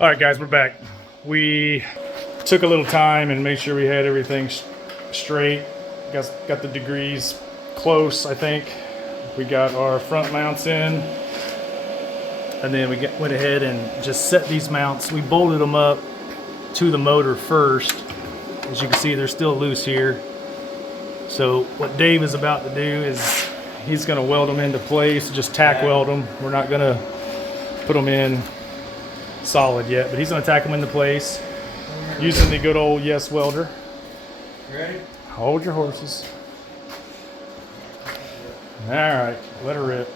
All right, guys, we're back. We took a little time and made sure we had everything straight. Got the degrees close, I think. We got our front mounts in, and then we went ahead and just set these mounts. We bolted them up to the motor first. As you can see, they're still loose here. So what Dave is about to do is he's going to weld them into place, just tack weld them. We're not going to put them in solid yet, but he's going to tack them into place using the good old Yes welder. Ready? Hold your horses. All right, let her rip.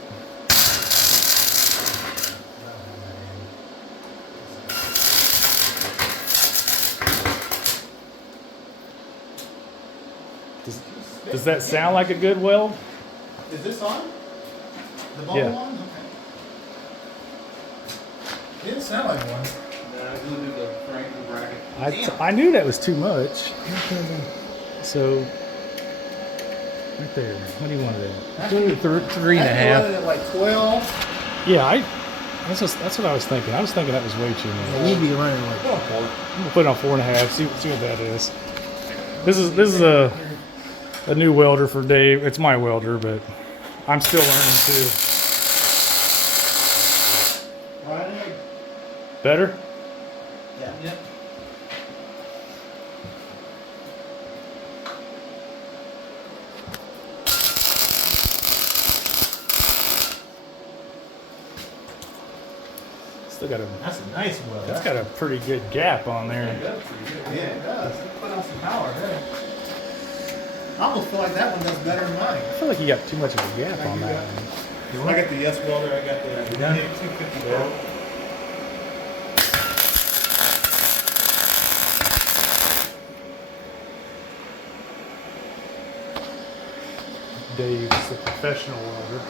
Does that sound like a good weld? Is this on? The bubble Yeah. on? Okay. It didn't sound like one. I glued the frame and bracket. I knew that was too much. So, right there. What do you want that? Three and a half. At like 12. Yeah, that's what I was thinking. I was thinking that was way too much. We'd be running like 4. I'm gonna put it on 4.5. See what that is. This is a new welder for Dave. It's my welder, but I'm still learning too. Right? Better? Yeah. Yep. Still got That's a nice weld. That's got a pretty good gap on there. That's pretty good. Yeah, it does. It put on some power there. I almost feel like that one does better than mine. I feel like you got too much of a gap on that one. I got the Yes welder. I got the 250 Pro. Dave's a professional welder.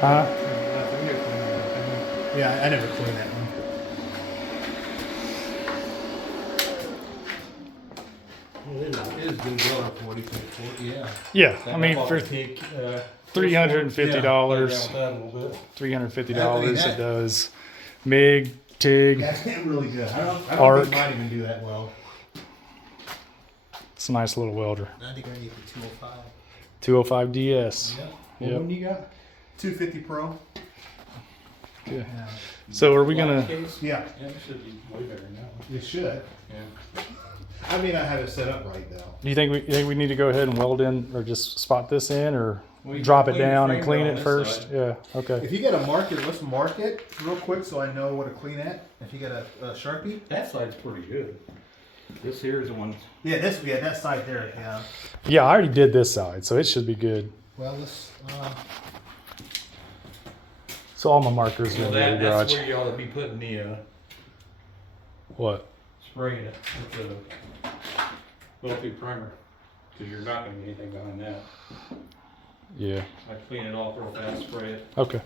Huh? Yeah, I never cleaned that one. It is good going for what he paid for it, yeah. Yeah, I mean for $350, $350, it does MIG, TIG. That's really good. I don't Arc. think mine even do that well. It's a nice little welder. I think I need the 205. 205 DS. Yep. Yep. What one you got? 250 Pro. Yeah. So are we gonna? Yeah, Yeah, it should be way better than that one. you should. Yeah. I mean, I had it set up right though. Do you think we need to go ahead and weld in, or just spot this in, or Well, you drop can it clean the down and frame clean on it this first? side. Yeah. Okay. If you get a marker, let's mark it real quick so I know what to clean at. If you got a Sharpie. That side's pretty good. This here is the one. Yeah, that side there. Yeah. Yeah, I already did this side, so it should be good. Well, let's. So all my markers are Well, in the that's garage. where you ought to be putting the What? spraying it with the bulletproof primer, because you're not going to get anything behind that. Yeah. I clean it off real fast, spray it. Okay.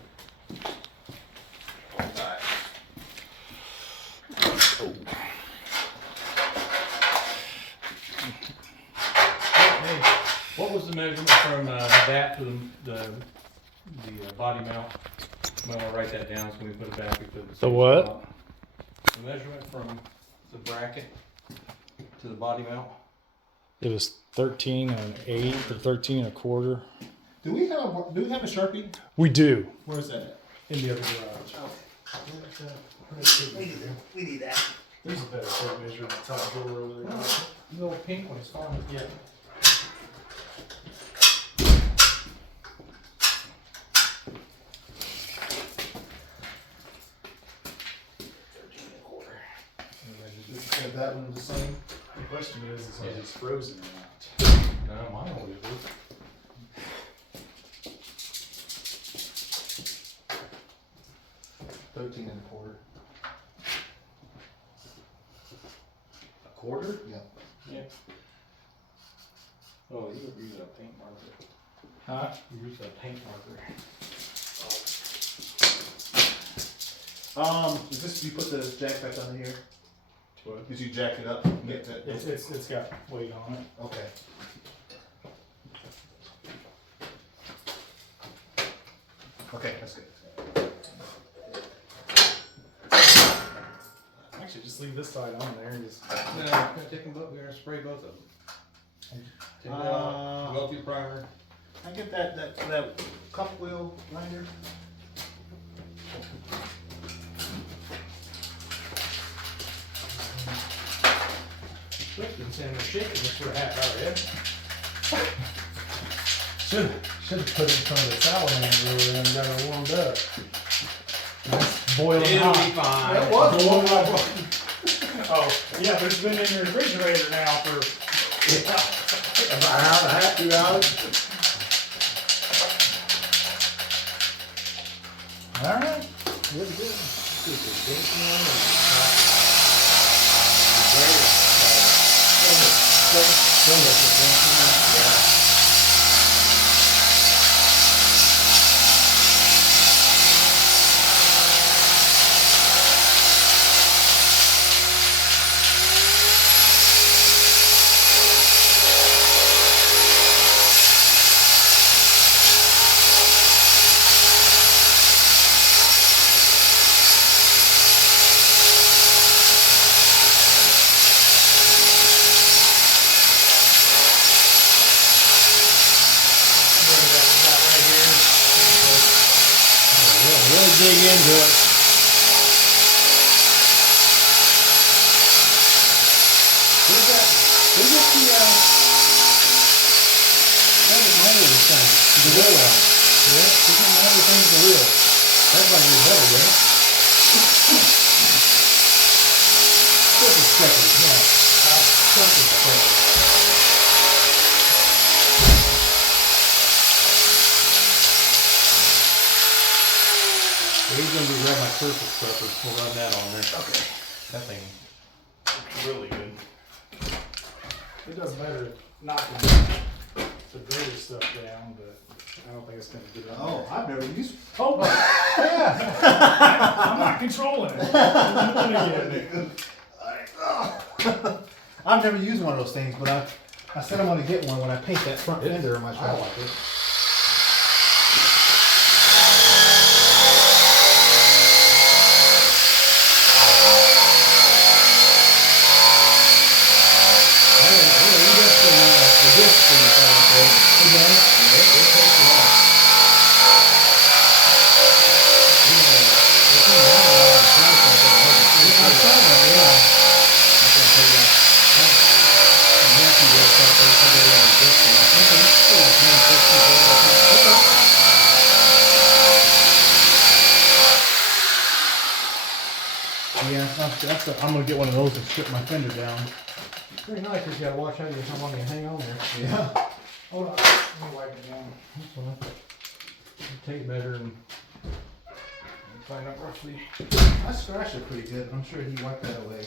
What was the measurement from that to the body mount? I'm gonna write that down so when we put it back, we put it in The same what? spot. The measurement from the bracket to the body mount. It was 13 and an eighth or 13 and a quarter. Do we have a Sharpie? We do. Where's that at? In the other garage. We need that. There's a better tape measure in the top drawer over there. The little pink one is fine. Yeah. Is that one the same? The question is whether it's frozen or not. No, mine always is. $13 and a quarter. A quarter? Yeah. Yeah. Oh, you would use a paint marker. Huh? You use a paint marker. Is this, you put the jack back under here? What? Did you jack it up? And get that? It's got weight on it. Okay. Okay, that's good. Actually, just leave this side on there. And just... No, we're gonna take them both, we're gonna spray both of them. Take that off, well through primer. I get that cup wheel grinder. Been saying they're shaking this for a half hour, yeah? Should have put it in front of the salamander earlier and got it warmed up. It's boiling It'll hot. be fine. It was Boiling hot. Oh, yeah, but it's been in your refrigerator now for about an hour and a half, 2 hours. all right. Really good. Really dig into it. Who's the, the wheel on? Yeah, who's got one of the things the wheel? That's like your butter, right? Surface checkers, yeah. Surface checkers. He's gonna be grab my surface prepper, we'll run that on there. Okay. That thing. Really good. It does better at knocking the greater stuff down, but I don't think it's going to do that. Oh, I've never used. Oh, Yeah. I'm not controlling it. I'm doing it. I've never used one of those things, but I said I'm gonna get one when I paint that front fender in my truck. I like it. I'm gonna get one of those and strip my fender down. Very nice, just gotta watch how long you hang on there. Yeah. Hold on. Let me wipe it down. That's fine. Tape measure and find out roughly. I scratched it pretty good. I'm sure he wiped that away.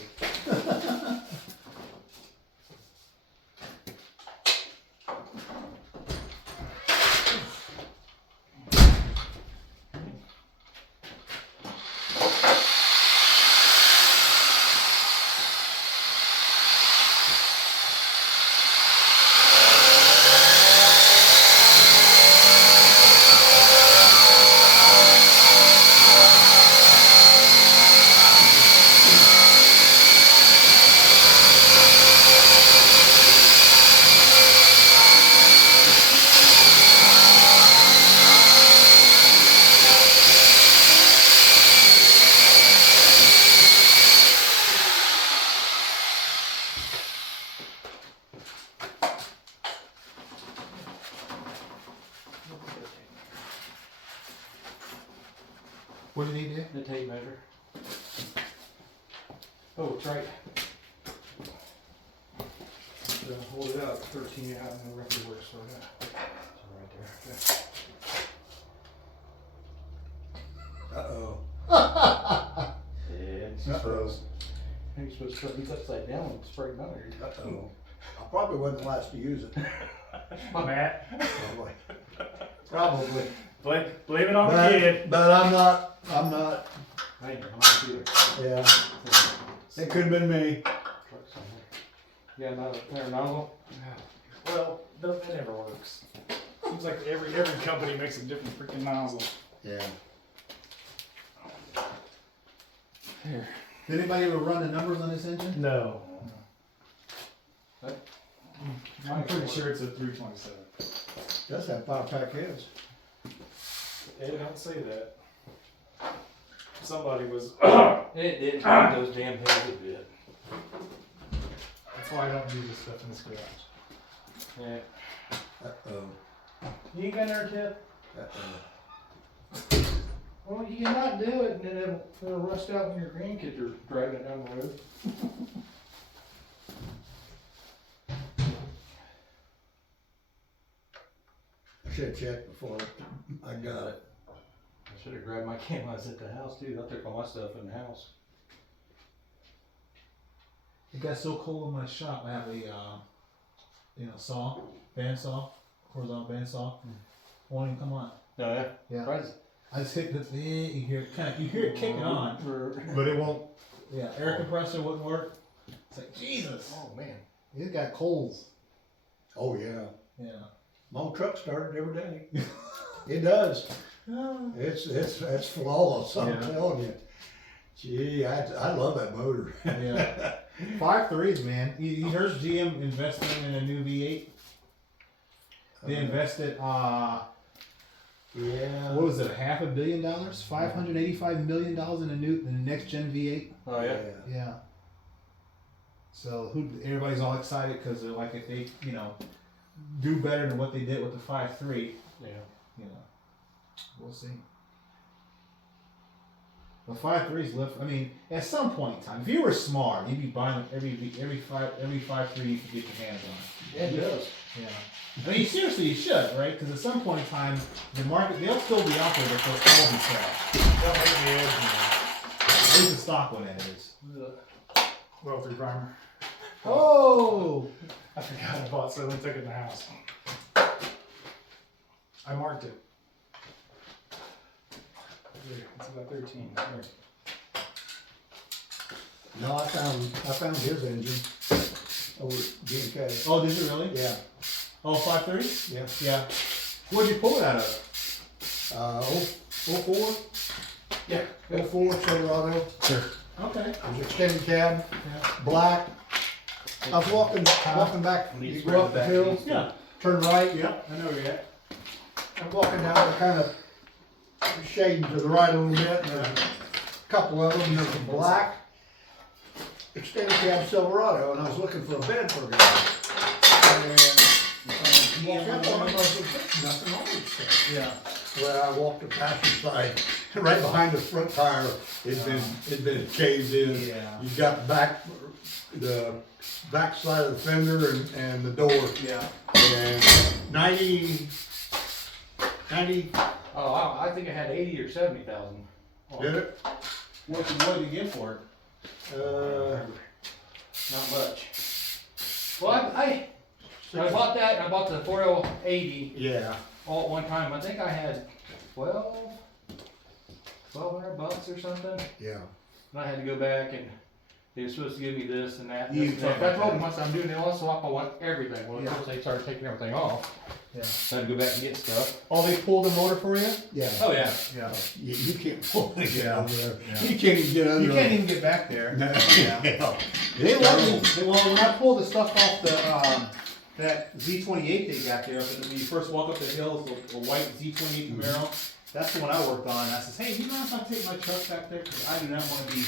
What did he do? The tape measure. Oh, it's right. Hold it out, 13 out, and the roughly works for that. It's right there. Uh-oh. Yeah, it's Uh-oh. You're supposed to put these upside down and spray them out. Uh-oh. I probably wasn't last to use it. Matt, Probably. Probably. blame it on the kid. But I'm not I ain't gonna see it. Yeah. It could have been me. Yeah, another nozzle. Well, that never works. Seems like every company makes a different freaking nozzle. Yeah. Here. Did anybody ever run the numbers on this engine? No. What? I'm pretty sure it's a 327. That's how 5-pack is. It don't say that. Somebody was. It didn't have those damn heads it did. That's why I don't do this stuff in this garage. Yeah. Uh-oh. You ain't got another tip? Uh-oh. Well, you cannot do it, and then it'll rust out when your grandkids are driving it down the road. I should have checked before I got it. I should have grabbed my cameras at the house too. I took all my stuff in the house. It got so cold in my shop. I have a, saw, bandsaw, horizontal bandsaw. Won't even come on. No, yeah. Yeah. Surprised. I just hit the, you hear it kicking on, but it won't. Yeah, air compressor wouldn't work. It's like Jesus. Oh man. It got colds. Oh, yeah. Yeah. My old truck started every day. It does. It's flawless, I'm Yeah. telling you. Gee, I love that motor. Yeah. 5.3s, man. You heard GM investing in a new V8. They invested, Yeah. what was it, $500 million? $585 million in the next gen V8. Oh yeah. Yeah. So everybody's all excited because they're like, if they, do better than what they did with the 5.3, Yeah. We'll see. The 5.3s lift. I mean, at some point in time, if you were smart, you'd be buying every 5.3 you could get your hands on. Yeah, it does. Yeah. I mean, seriously, you should, right? Because at some point in time, the market they'll still be out there before all these sell. Don't hit the edge. At least the stock one that is. Well, through primer. Oh. I forgot I bought so I took it in the house. I marked it. It's about 13. No, I found his engine over at G&K. Oh, did you really? Yeah. Oh, 5.3? Yeah. Yeah. Where'd you pull it out of? 04? Yeah. 04 Silverado. Sure. Okay. It was extended cab, Yeah. black. I was walking back, you go up the hill, Yeah. turn right. Yeah. I know where you're at. I'm walking down, they're kind of shading to the right a little bit, and there's a couple of them, there's a black extended cab Silverado, and I was looking for a bed for a guy. And walked up on it, I was like, nothing wrong with this. Yeah. Well, I walked the passenger side, right behind the front tire, it'd been caved in. Yeah. You got the back side of the fender and the door. Yeah. And 90, Oh, I think I had 80 or 70,000. did it? What did you get for it? Not much. Well, I bought that. I bought the 4080 Yeah. all at one time. I think I had 1,200 bucks or something. Yeah. And I had to go back and they were supposed to give me this and that. And You this and that. told I told them once I'm doing the oil swap, I want everything. Well, of Yeah. course they started taking everything off. Yeah. So I had to go back and get stuff. Oh, they pulled the motor for you? Yeah. Oh yeah. Yeah. You can't pull it Yeah. over there. Yeah. You can't even get under You can't it. even get back there. No. Yeah. Yeah. They It's let terrible. me, well, when I pulled the stuff off the, that Z28 they got there, when you first walk up the hill, it's a white Z28 Camaro. That's the one I worked on. And I says, hey, you mind if I take my truck back there? Because I do not want to be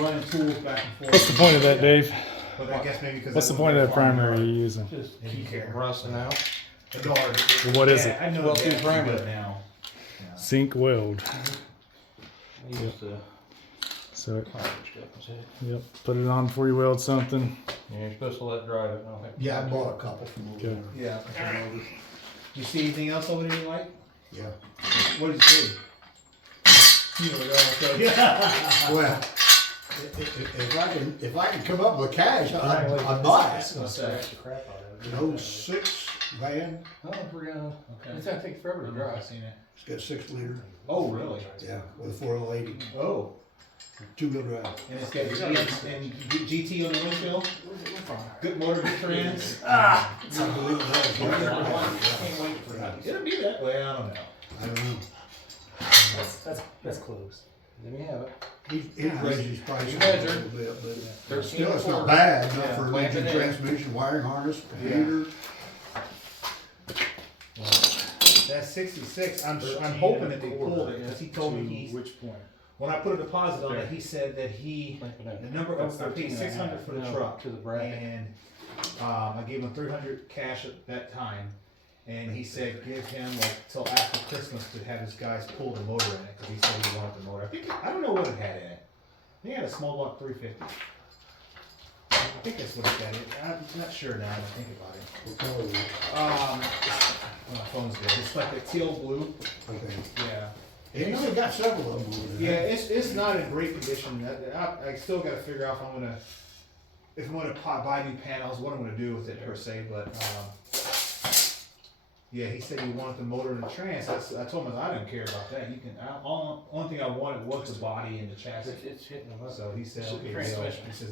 running tools back and forth. What's the point of that, Dave? But I guess maybe because What's the point of that primer you're using? Just Yeah, keep you care. rusting out. The door. Well, what is it? I know Well, that it's primer. good now. Yeah. Zinc weld. I used to So, cartridge stuff. yep. Put it on before you weld something. Yeah, you're supposed to let dry it. I don't think. Yeah, I bought a couple from over Okay. there. Yeah. You see anything else over there you like? Yeah. What did you see? Yeah. Well, if I can come up with cash, I'd buy it. What's that? An 06 van. Oh, we're gonna. Okay. It's gonna take forever to dry. I've seen it. It's got 6 liter. Oh, really? Yeah, with a 480. Oh. Two-wheel drive. And it's got GT on the windshield. Good motor, good trans. It's unbelievable. Can't wait for that. It'll be that way. I don't know. I don't know. That's close. There you have it. He's raised his price You a measure. little bit, but 13 still, it's or not bad, not Yeah, for clamp engine, it in. transmission, wiring harness, computer. That 66, I'm hoping that they pulled it, because he told me Which point? when I put a deposit on it, he said that the number of, I paid 600 for the truck, to the bracket. and I gave him 300 cash at that time, and he said give him like till after Christmas to have his guys pull the motor in it, because he said he wanted the motor. I don't know what it had in it. I think it had a small block 350. I think that's what it had. I'm not sure now. I think about it. What color is it? My phone's dead. It's like a teal blue. Okay. Yeah. He only got several of them over Yeah, there. it's not in great condition. I still got to figure out if I'm gonna buy new panels, what I'm gonna do with it per se. But yeah, he said he wanted the motor and the trans. I told him I didn't care about that. You can. Only thing I wanted was the body and the chassis. It's hitting them up. So he said, It's okay, transmission. he says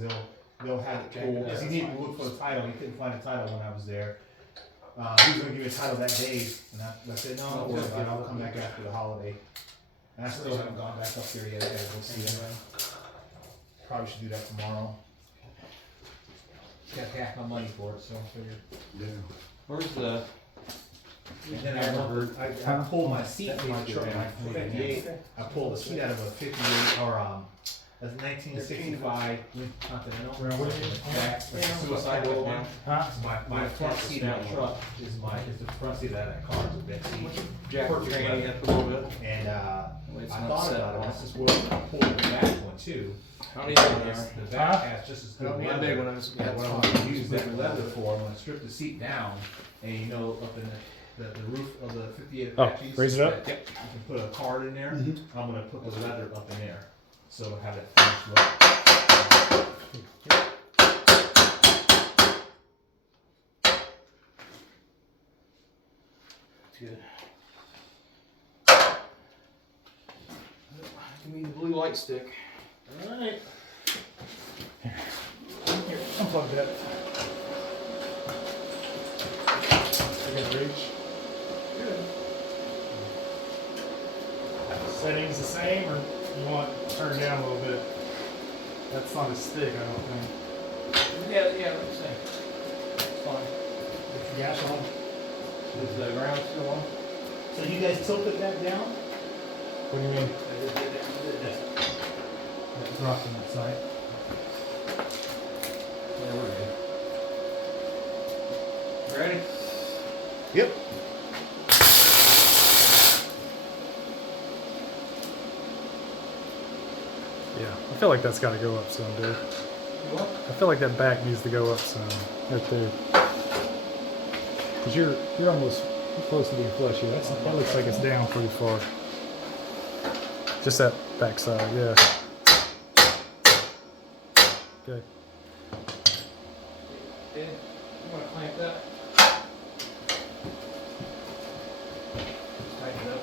they'll have it pulled. Because he needed to look for the title. He couldn't find the title when I was there. He was gonna give me a title that day, and I said, no, don't worry about it. I'll come back after the holiday. And I still haven't gone back up there yet. I gotta go see him. Probably should do that tomorrow. Got half my money for it, so I figured. Yeah. Where's the? And then I pulled my seat from my truck, my 58. I pulled the seat out of a 58 or a 1965 Continental. Back, it's a suicide door one. Huh? My front seat in the truck is the front seat of that car is a big seat. Jack Perfect training weather. up a little bit. And It's I not thought set about it. on. That's just where I pulled the back one too. How many of It's- them The back has just as good are? leather. Big one is. And what I'm gonna use that leather for, I'm gonna strip the seat down, and up in the roof of the 58 Oh, Apaches. raise it up? Yep, you can put a card in there. Mhm. I'm gonna put the leather up in there, so it'll have that finished look. Good. Give me the blue light stick. Alright. Unplug that. I got reach. Settings the same, or you want it turned down a little bit? That's not a stick, I don't think. Yeah, let's see. It's fine. Put your gas on. Is the ground still on? So you guys tilted that down? What do you mean? That dropped on that side. Yeah, we're good. Ready? Yep. Yeah, I feel like that's got to go up some, dude. What? I feel like that back needs to go up some, right there. Cause you're almost close to being flush here. That looks like it's down pretty far. Just that back side, yeah. Okay. Okay. I'm gonna clamp that. Tighten it up.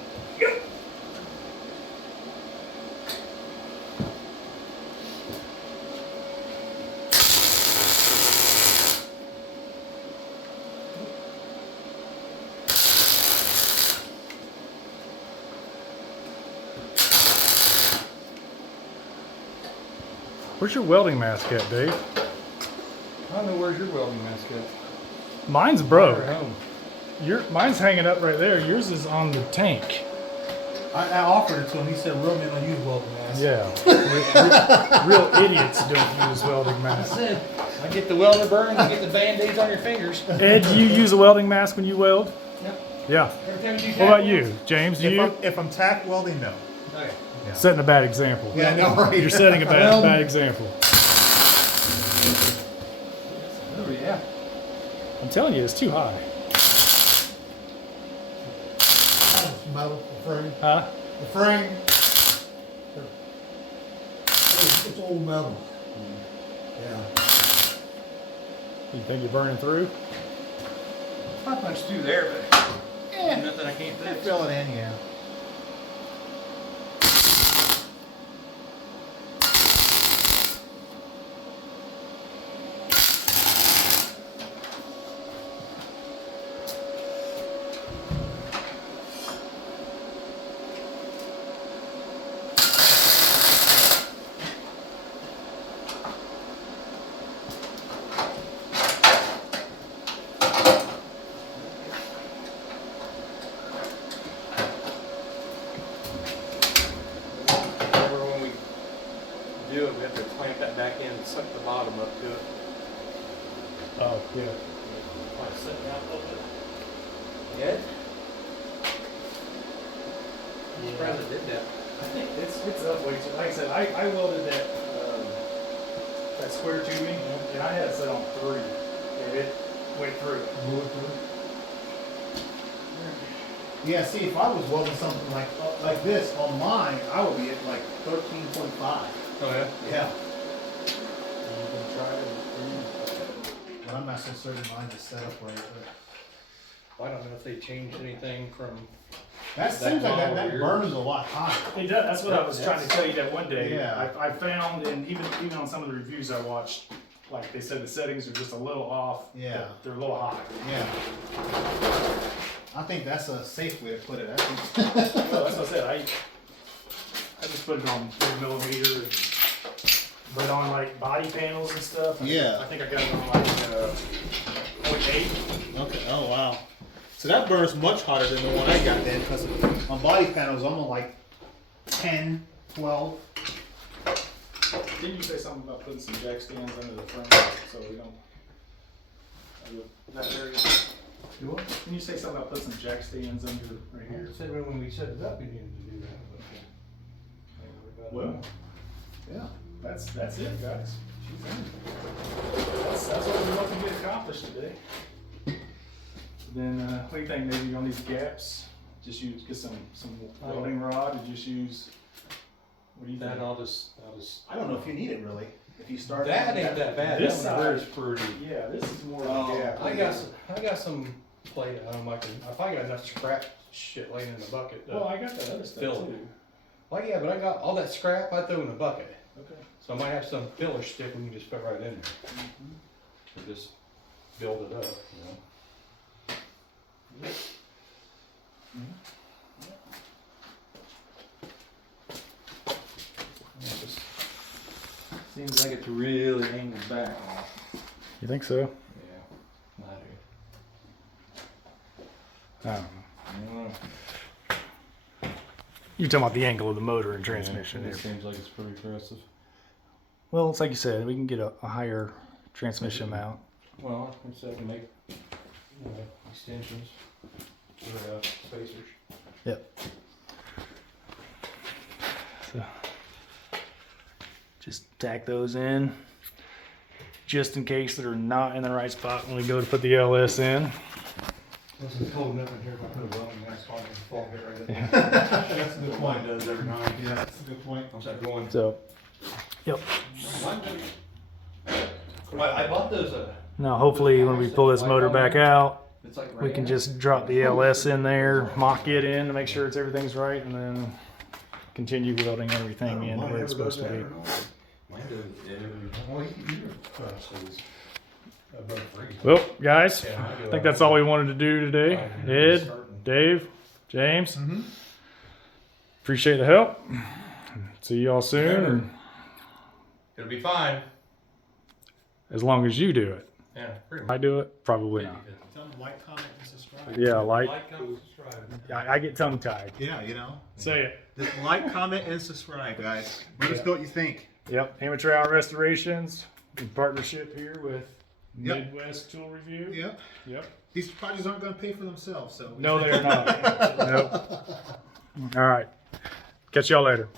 Where's your welding mask at, Dave? I don't know where's your welding mask at. Mine's broke. At home. Mine's hanging up right there. Yours is on the tank. I offered it to him. He said, "Real men don't use welding masks." Yeah. Real idiots don't use welding masks. I get the welder burn, you get the band-aids on your fingers. Ed, do you use a welding mask when you weld? Yep. Yeah. Every time you do What about you, James? Do you? If I'm tack welding, no. Okay. Setting a bad example. Yeah, I know, right? You're setting a bad example. Oh yeah. I'm telling you, it's too high. It's metal, the frame. Huh? The frame. It's old metal. Yeah. You think you're burning through? Not much through there, but nothing I can't fix. Fill it in, yeah. do it, we have to clamp that back in and suck the bottom up to it. Oh, yeah. Like sitting out a little bit. Yeah. I'm surprised it did that. I think it's up way too. Like I said, I welded that square tubing, and I had it set on 3, and it went through. Yeah, see, if I was welding something like this on mine, I would be at like 13.5. Oh yeah? Yeah. You can try it. But I'm not so certain mine is set up right. I don't know if they changed anything from. That seems like that burns a lot hotter. It does. That's what I was trying to tell you that one day. Yeah. I found, and even on some of the reviews I watched, like they said the settings are just a little off. Yeah. They're a little high. Yeah. I think that's a safe way to put it. I think. Well, that's what I said. I just put it on 3mm, but on like body panels and stuff. Yeah. I think I got it on like 0.8. Okay. Oh wow. So that burns much hotter than the one I got then, because on body panels I'm on like 10, 12. Didn't you say something about putting some jack stands under the frame so we don't? That area. Do what? Didn't you say something about putting some jack stands under right here? Said when we set it up, we needed to do that. Well, Yeah. that's it, guys. That's what we want to get accomplished today. Then, what do you think? Maybe on these gaps, just get some welding rod and just use. What do you think? Then I'll just. I don't know if you need it really. If you start That ain't that bad. This That one side- there's pretty. Yeah, this is more Oh, of a gap. I got some plate at home. If I got enough scrap shit laying in the bucket. Well, I got that other stuff Fill too. it. Like yeah, but I got all that scrap I throw in the bucket. Okay. So I might have some filler stick we can just put right in there. Or just build it up, you know. It just seems like it's really angled back. You think so? Yeah, I do. I don't know. I don't know. You're talking about the angle of the motor and transmission. It there. seems like it's pretty aggressive. Well, it's like you said, we can get a higher transmission mount. Well, instead of make extensions for spacers. Yep. So, just tack those in, just in case they're not in the right spot when we go to put the LS in. It's cold enough in here if I put a welding mask on and fall it right in. Yeah. That's a good point. Does every night. Yeah, that's a good point. I'm sorry, going. So, yep. Well, I bought those. Now, hopefully, when we pull this motor back out, It's like we can just drop the LS in there, mock it in to make sure everything's right, and then continue welding everything in where it's supposed to be. Well, guys, I think that's all we wanted to do today. Ed, Dave, James, appreciate the help. See y'all soon, and It'll be fine. as long as you do it. Yeah, pretty much. I do it, probably not. Tell them like, comment, and subscribe. Yeah, like, comment, subscribe. I get tongue tied. Yeah, you know. Say it. Just like, comment, and subscribe, guys. Let us know what you think. Yep, Amateur Hour Restorations in partnership here with Yep. Midwest Tool Review. Yep. Yep. These projects aren't going to pay for themselves, so. No, they're not. Nope. All right. Catch y'all later.